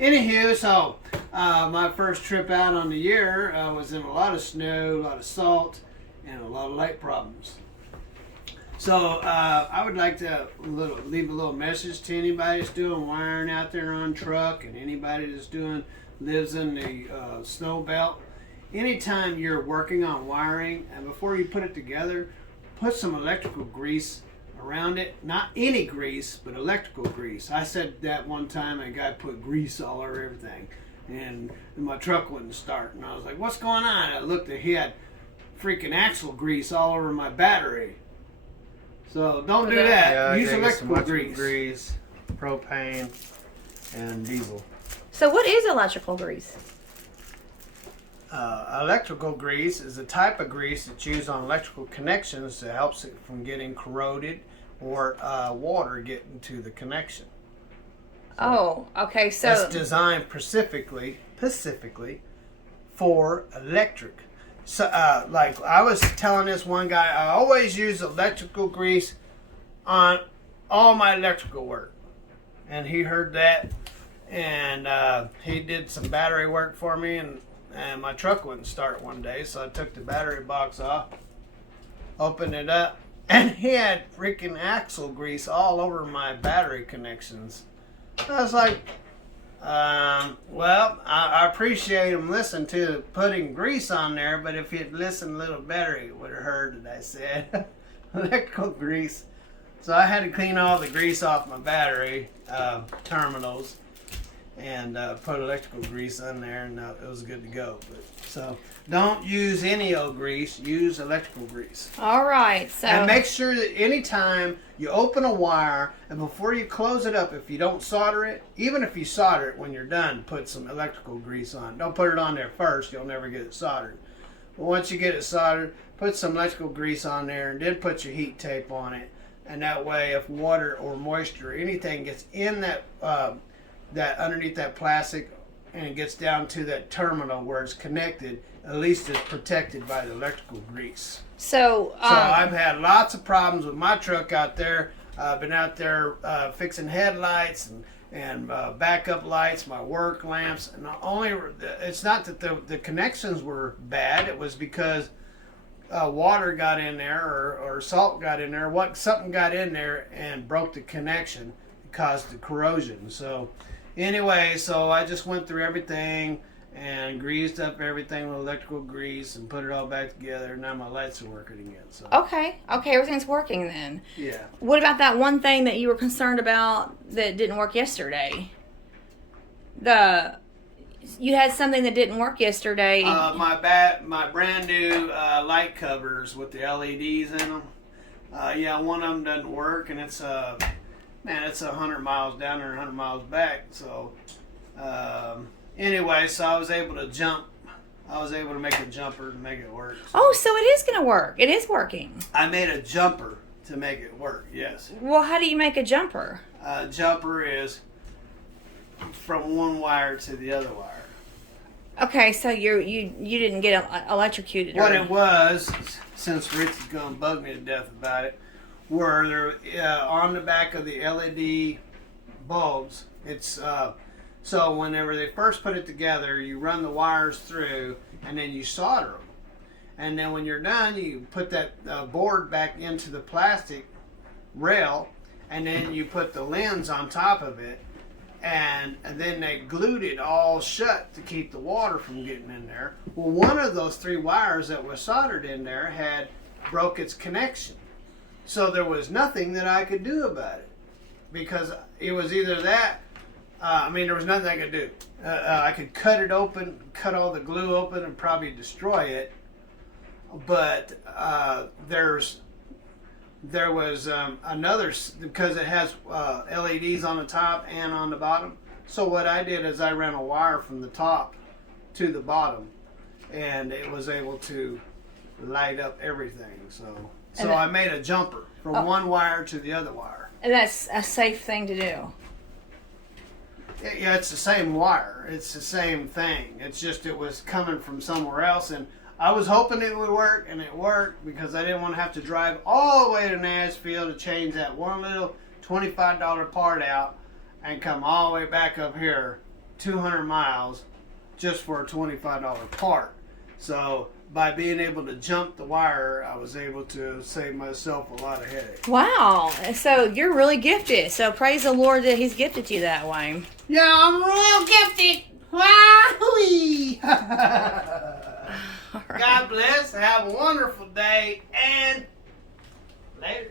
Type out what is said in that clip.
Anywho, so my first trip out on the year was in a lot of snow, a lot of salt, and a lot of light problems. So I would like to leave a little message to anybody that's doing wiring out there on truck, and anybody that's lives in the snow belt. Anytime you're working on wiring, and before you put it together, put some electrical grease around it. Not any grease, but electrical grease. I said that one time, and a guy put grease all over everything, and my truck wouldn't start. And I was like, "What's going on?" I looked, and he had freaking axle grease all over my battery. So don't do that. Yeah, use electrical grease, propane, and diesel. So what is electrical grease? Electrical grease is a type of grease that's used on electrical connections that helps it from getting corroded or water getting to the connection. Oh, okay. So it's designed specifically for electric. So, like I was telling this one guy, I always use electrical grease on all my electrical work, and he heard that, and he did some battery work for me, and my truck wouldn't start one day, so I took the battery box off, opened it up, and he had freaking axle grease all over my battery connections. I was like, well, I appreciate him listening to putting grease on there, but if he'd listened a little better, he would have heard that I said electrical grease. So I had to clean all the grease off my battery terminals and put electrical grease on there, and it was good to go. So don't use any old grease, use electrical grease. all right. So And make sure that anytime you open a wire and before you close it up, if you don't solder it, even if you solder it when you're done, put some electrical grease on. Don't put it on there first, you'll never get it soldered. But once you get it soldered, put some electrical grease on there and then put your heat tape on it. And that way, if water or moisture or anything gets in that underneath that plastic and it gets down to that terminal where it's connected, at least it's protected by the electrical grease. So I've had lots of problems with my truck out there. I've been out there fixing headlights and backup lights, my work lamps, and it's not that the connections were bad. It was because water got in there or salt got in there. Something got in there and broke the connection, caused the corrosion. So anyway, so I just went through everything and greased up everything with electrical grease and put it all back together. Now my lights are working again. So okay, everything's working then. yeah. What about that one thing that you were concerned about that didn't work yesterday? You had something that didn't work yesterday. My brand new light covers with the LEDs in them. Yeah, one of them doesn't work, and it's 100 miles down there and 100 miles back. So anyway, so I was able to jump. I was able to make a jumper to make it work. So oh, so it is going to work. It is working. I made a jumper to make it work. Yes. Well, how do you make a jumper? Jumper is from one wire to the other wire. Okay, so you didn't get electrocuted. What it was, since Rich is going to bug me to death about it, were there on the back of the LED bulbs. It's so whenever they first put it together, you run the wires through and then you solder them. And then when you're done, you put that board back into the plastic rail, and then you put the lens on top of it. And then they glued it all shut to keep the water from getting in there. Well, one of those three wires that was soldered in there had broke its connection. So there was nothing that I could do about it. Because it was either that, there was nothing I could do. I could cut it open, cut all the glue open and probably destroy it. But there was another, because it has LEDs on the top and on the bottom. So what I did is I ran a wire from the top to the bottom, and it was able to light up everything. So I made a jumper from one wire to the other wire. And that's a safe thing to do. Yeah, it's the same wire. It's the same thing. It's just it was coming from somewhere else, and I was hoping it would work, and it worked because I didn't want to have to drive all the way to Nashville to change that one little $25 part out and come all the way back up here 200 miles just for a $25 part. So by being able to jump the wire, I was able to save myself a lot of headache. Wow. So you're really gifted. So praise the Lord that He's gifted you that way. Yeah, I'm real gifted. Wowee! All right. God bless. Have a wonderful day and later.